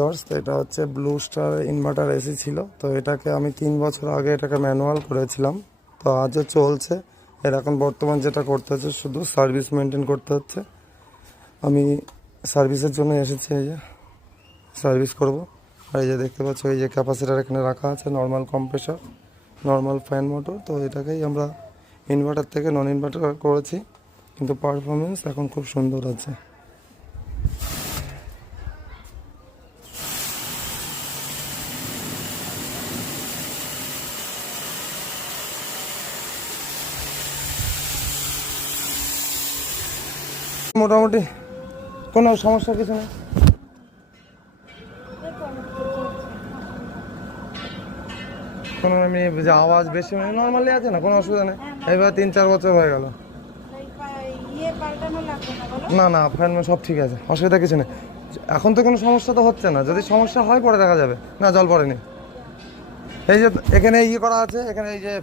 তো এটা হচ্ছে ব্লু স্টার ইনভার্টার এসি ছিল। তো এটাকে আমি 3 বছর আগে এটাকে ম্যানুয়াল করেছিলাম। তো আজও চলছে। এর এখন বর্তমান যেটা করতে হচ্ছে শুধু সার্ভিস মেনটেন করতে হচ্ছে। আমি সার্ভিসের জন্য এসেছি, এই যে সার্ভিস করব। আর এই যে দেখতে পাচ্ছ এই যে ক্যাপাসিটার এখানে রাখা আছে, normal compressor, normal fan motor. তো এটাকেই আমরা ইনভার্টার থেকে নন ইনভার্টার করেছি, কিন্তু পারফরমেন্স এখন খুব সুন্দর আছে। মোটামুটি কোনো সমস্যা কিছু নেই। কোনো এমনি যে আওয়াজ বেশি মানে নর্মালি আছে না, কোনো অসুবিধা নেই। এবার 3-4 বছর হয়ে গেল। না না, ফ্যান সব ঠিক আছে, অসুবিধা কিছু নেই। এখন তো কোনো সমস্যা তো হচ্ছে না, যদি সমস্যা হয় পরে দেখা যাবে। না, জল পড়েনি। এই যে এখানে ইয়ে করা আছে, এখানে এই যে